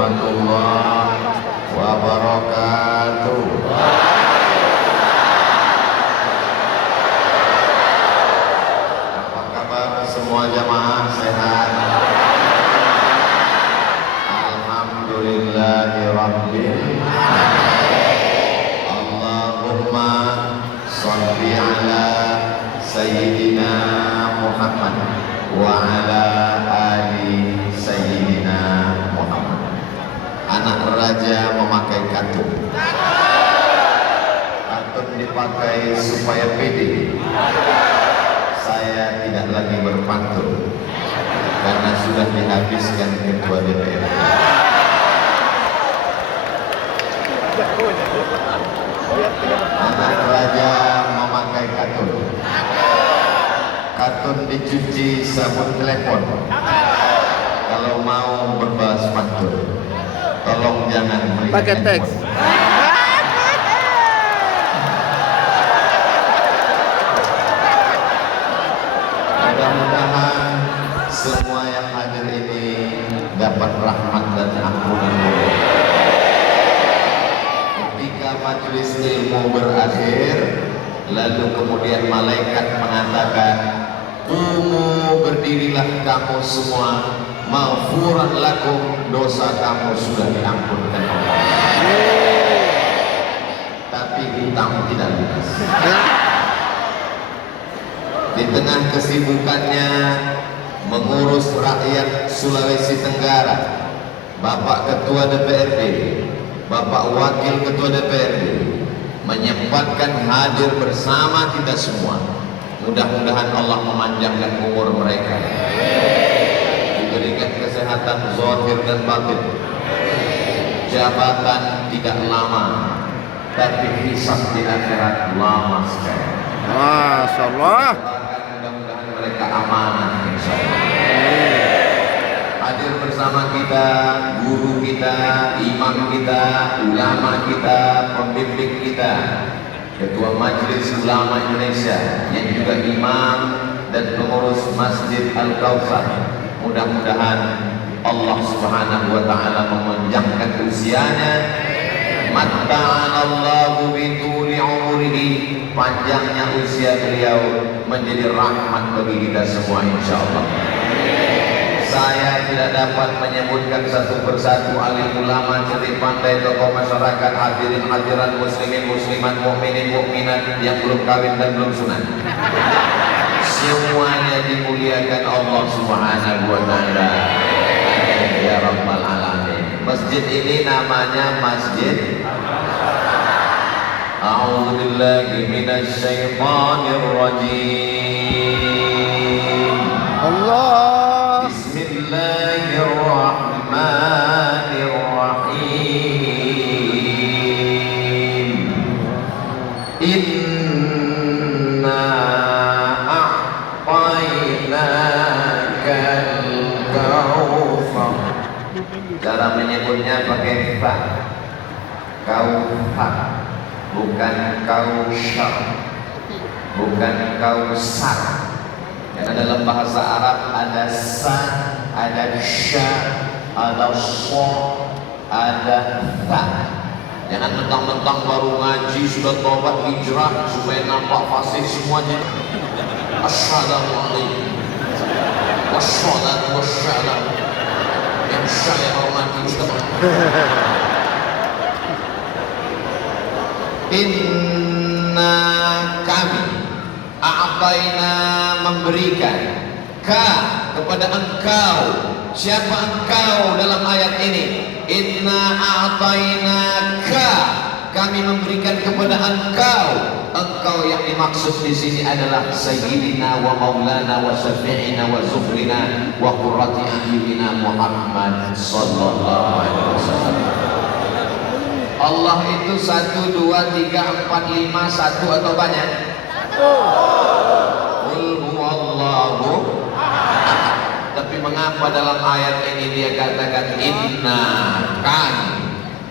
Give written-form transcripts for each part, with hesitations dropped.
warahmatullahi wabarakatuh. Apa kabar semua jamaah, sehat? Alhamdulillahirabbil alamin. Allahumma shalli ala sayyidina Muhammad wa ala ali sayyidina Muhammad. Anak raja memakai katun. Katun dipakai supaya pede. Saya tidak lagi berpantun karena sudah dihabiskan ketua DPR. Anak raja memakai katun. Katun dicuci sabun telepon. Kalau mau berbalas pantun, tolong jangan beli pakai teks. Mudah-mudahan semua yang hadir ini dapat rahmat dan ampunan Allah. Ketika majelis ilmu berakhir, lalu kemudian malaikat mengatakan, "Qumu, berdirilah kamu semua, maghfuran lakum, dosa kamu sudah diampunkan Allah." Tapi hutang tidak lunas. Di tengah kesibukannya mengurus rakyat Sulawesi Tenggara, Bapak Ketua DPRD, Bapak Wakil Ketua DPRD menyempatkan hadir bersama kita semua. Mudah-mudahan Allah memanjangkan umur mereka, diberikan kesehatan zahir dan batin, jabatan tidak lama, tapi hisab di akhirat lama sekali. Masya Allah. Mudah-mudahan mereka amanah, insya Allah. Hadir bersama kita, guru kita, imam kita, ulama kita, pembimbing kita, Ketua Majelis Ulama Indonesia yang juga imam dan pengurus Masjid Al-Kautsar. Mudah-mudahan Allah Subhanahu wa taala memanjangkan usianya. Matta'anallahu bituli umrihi, panjangnya usia beliau menjadi rahmat bagi kita semua insyaallah. Saya tidak dapat menyebutkan satu persatu alim ulama, cerdik pandai, tokoh masyarakat, hadirin hadirat, muslimin muslimat, mukminin mukminat yang belum kawin dan belum sunat. Semuanya dimuliakan Allah Subhanahu wa taala. Ya rabbal alamin. Masjid ini namanya Masjid A'udzu billahi minasy syaithanir rajim. Allah. Bismillahirrahmanirrahim. Inna a'tainakal kautsar. Cara menyebutnya pakai fa. Kautsar, bukan kautsar, bukan kausar. Karena dalam bahasa Arab ada sa, ada sya, ada so, ada ta. Jangan mentang-mentang baru ngaji sudah tobat hijrah supaya nampak fasih semuanya. Assalamualaikum wassalatu wassalam. Yang saya hormati Ustaz. Inna kami a'taina memberikan ka kepada engkau. Siapa engkau dalam ayat ini? Inna a'taina ka, kami memberikan kepada engkau. Engkau yang dimaksud di sini adalah sayyidina wa maulana wa syafi'ina wa zufrina wa qurrati a'yunina Muhammad sallallahu alaihi wasallam. Allah itu 1, 2, 3, 4, 5, 1 atau banyak? Qul huwallahu ahad. Tapi mengapa dalam ayat ini dia katakan inna,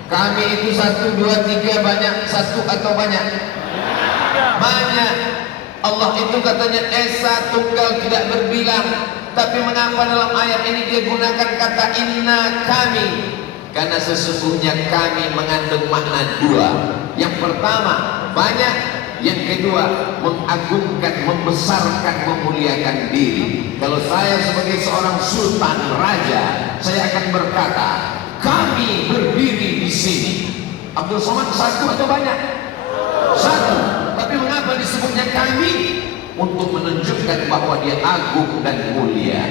kami itu 1, 2, 3 banyak, 1 atau banyak? Banyak. Allah itu katanya esa tunggal tidak berbilang. Tapi mengapa dalam ayat ini dia gunakan kata inna kami? karena sesungguhnya kami mengandung makna dua. Yang pertama banyak, yang kedua mengagungkan, membesarkan, memuliakan diri. Kalau saya sebagai seorang sultan, raja, saya akan berkata, kami berdiri di sini. Abdul Somad satu atau banyak? Satu. Tapi mengapa disebutnya kami? Untuk menunjukkan bahwa dia agung dan mulia.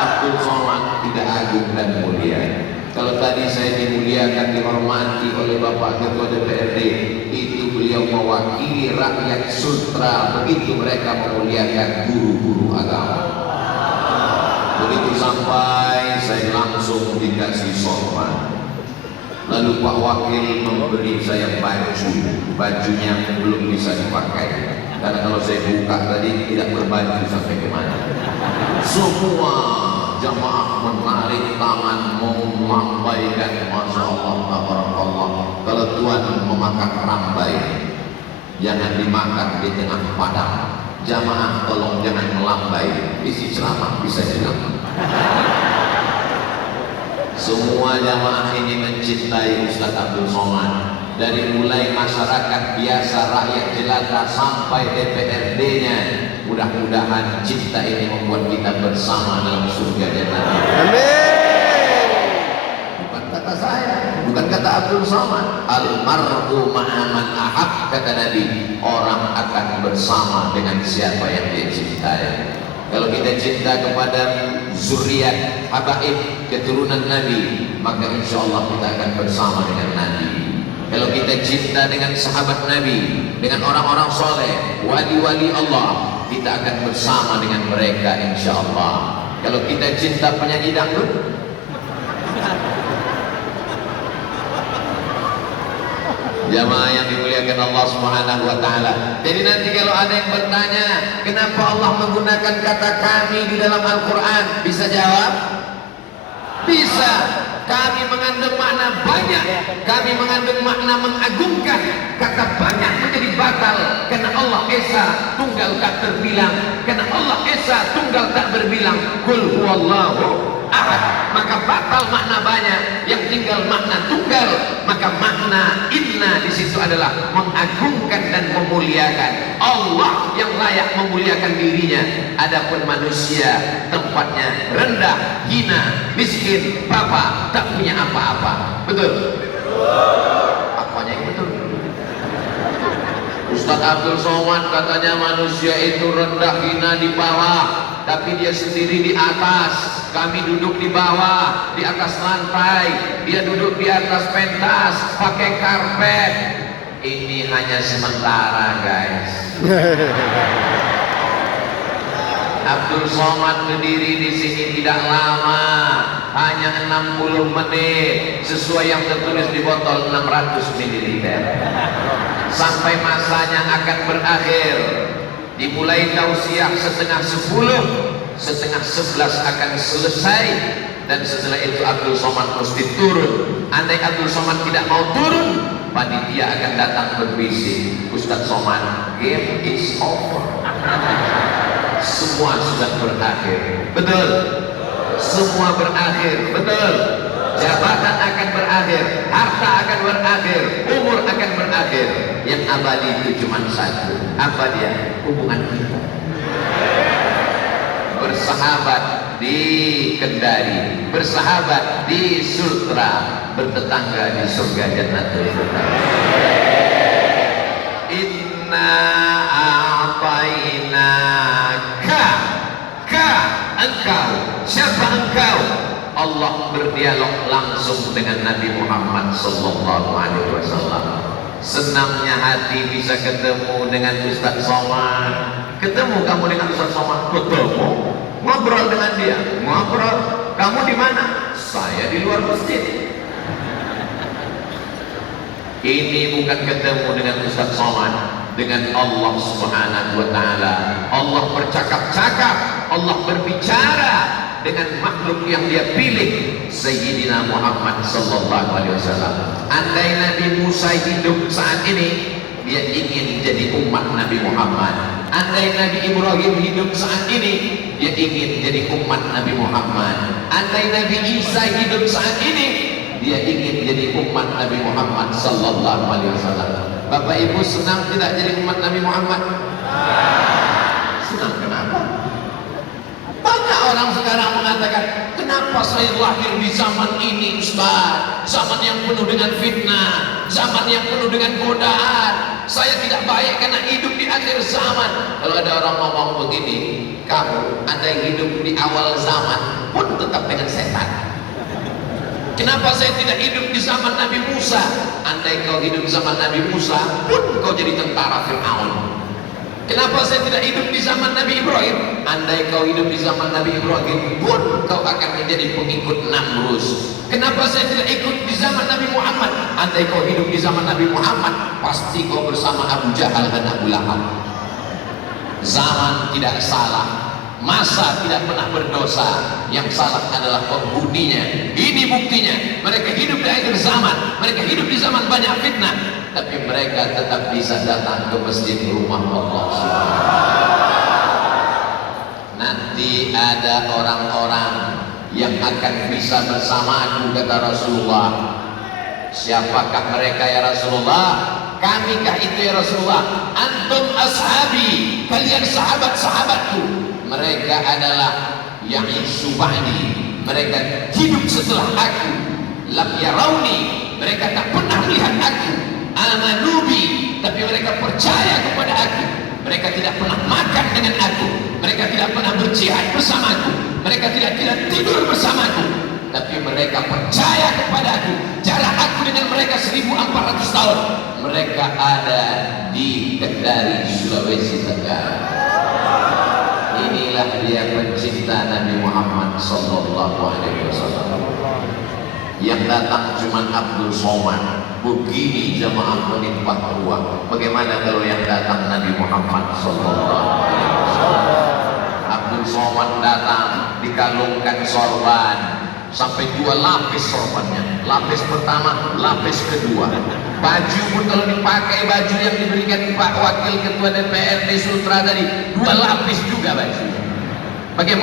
Abdul Somad tidak agung dan mulia. Kalau tadi saya dimuliakan, dihormati oleh Bapak Ketua DPRD, itu beliau mewakili rakyat Sultra. Begitu mereka memuliakan guru-guru agama. Begitu sampai, saya langsung dikasih sorban. Lalu Pak Wakil memberi saya baju. Bajunya belum bisa dipakai, karena kalau saya buka tadi tidak berbaju sampai kemana. Semua jamaah menarik tangan melambaikan, Masya Allah, Tabarakallah. Kalau Tuhan memakan rambai, jangan dimakan di tengah padang. Jamaah tolong jangan melambai, isi ceramah bisa hilang. Semua jamaah ini mencintai Ustaz Abdul Somad. Dari mulai masyarakat biasa, rakyat jelata, sampai DPRD-nya. Mudah-mudahan cinta ini membuat kita bersama dalam surga jannah. Amin. Bukan kata saya, bukan kata Abdul Somad. Al-mar'u ma'aman ahab, kata Nabi. Orang akan bersama dengan siapa yang dia cintai. Kalau kita cinta kepada zuriat, habaib, keturunan Nabi, maka insya Allah kita akan bersama dengan Nabi. Kalau kita cinta dengan sahabat Nabi, dengan orang-orang soleh, wali-wali Allah, kita akan bersama dengan mereka insya Allah. Kalau kita cinta penyanyi dangdut, jamaah yang dimuliakan Allah Subhanahu wa taala. Jadi nanti kalau ada yang bertanya, kenapa Allah menggunakan kata kami di dalam Al-Qur'an? Bisa jawab? Bisa. Kami mengandung makna banyak. Kami mengandung makna mengagungkan. Kata banyak menjadi batal karena Allah Esa tunggal tak terbilang. Karena Allah Esa tunggal tak berbilang. Qul huwallahu ahad. Maka batal makna banyak, yang tinggal makna tunggal. Maka makna inna di situ adalah mengagungkan dan memuliakan. Allah yang layak memuliakan dirinya. Adapun manusia tempatnya rendah, hina, miskin, papa, tak punya apa-apa. Betul? Apanya yang betul? Ustaz Abdul Somad katanya manusia itu rendah, hina, di bawah, tapi dia sendiri di atas. Kami duduk di bawah, di atas lantai. Dia duduk di atas pentas, pakai karpet. Ini hanya sementara, guys. Abdul Somad berdiri di sini tidak lama, hanya 60 menit, sesuai yang tertulis di botol 600 ml. Sampai masanya akan berakhir. Dimulai tausiah setengah 10, setengah 11 akan selesai, dan setelah itu Abdul Somad mesti turun. Andai Abdul Somad tidak mau turun, panitia akan datang berbisik, Ustaz Somad, game is over. Semua sudah berakhir. Betul? Semua berakhir. Betul? Jabatan akan berakhir, harta akan berakhir, umur akan berakhir. Yang abadi itu cuma satu. Apa dia? Hubungan kita. Bersahabat di Kendari, bersahabat di Sultra, bertetangga di surga Jannatul Firdaus. Inna a'taina ka engkau. Siapa engkau? Allah berdialog langsung dengan Nabi Muhammad sallallahu alaihi wasallam. Senangnya hati bisa ketemu dengan Ustaz Somad. Ketemu kamu dengan Ustaz Somad? Ketemu. Ngobrol dengan dia. Ngobrol. Kamu di mana? Saya di luar masjid. Ini bukan ketemu dengan Ustaz Somad, dengan Allah Subhanahu wa taala. Allah bercakap-cakap, Allah berbicara dengan makhluk yang dia pilih, Sayyidina Muhammad sallallahu alaihi wasallam. Andai Nabi Musa hidup saat ini, dia ingin jadi umat Nabi Muhammad. Andai Nabi Ibrahim hidup saat ini, dia ingin jadi umat Nabi Muhammad. Andai Nabi Isa hidup saat ini, dia ingin jadi umat Nabi Muhammad sallallahu alaihi wasallam. Bapak Ibu senang tidak jadi umat Nabi Muhammad? Senang. Kenapa? Banyak orang sekarang mengatakan, kenapa saya lahir di zaman ini, Ustaz? Zaman yang penuh dengan fitnah, zaman yang penuh dengan godaan. Saya tidak baik karena hidup di akhir zaman. Kalau ada orang ngomong begini, kamu ada yang hidup di awal zaman pun tetap dengan setan. Kenapa saya tidak hidup di zaman Nabi Musa? Andai kau hidup di zaman Nabi Musa pun kau jadi tentara Fir'aun. Kenapa saya tidak hidup di zaman Nabi Ibrahim? Andai kau hidup di zaman Nabi Ibrahim pun kau akan menjadi pengikut Namrus. Kenapa saya tidak ikut di zaman Nabi Muhammad? Andai kau hidup di zaman Nabi Muhammad, pasti kau bersama Abu Jahal dan Abu Lahab. Zaman tidak salah, masa tidak pernah berdosa. Yang salah adalah penghuninya. Ini buktinya, mereka hidup di akhir zaman, mereka hidup di zaman banyak fitnah, tapi mereka tetap bisa datang ke masjid rumah Allah. Nanti ada orang-orang yang akan bisa bersamaku, kata Rasulullah. Siapakah mereka ya Rasulullah? Kamikah itu ya Rasulullah? Antum ashabi, kalian sahabat-sahabatku. Mereka adalah yang ba'di, mereka hidup setelah aku. Lam yarawni, mereka tak pernah melihat aku. Amanubi, tapi mereka percaya kepada aku. Mereka tidak pernah makan dengan aku, mereka tidak pernah berjihad bersamaku, mereka tidak tidur bersamaku, tapi mereka percaya kepada aku. Jarak aku dengan mereka 1400 tahun. Mereka ada di Kendari, Sulawesi Tenggara. Inilah dia pencinta Nabi Muhammad sallallahu alaihi wasallam. Yang datang cuma Abdul Somad. Begini jamaah menimpah ruang. Bagaimana kalau yang datang Nabi Muhammad sallallahu alaihi wasallam? Abdul Somad datang dikalungkan sorban sampai 2 lapis sorbannya. Lapis pertama, lapis kedua. Baju pun kalau dipakai baju yang diberikan Pak Wakil Ketua DPRD Sultra tadi, 2 lapis juga baju. Bagaimana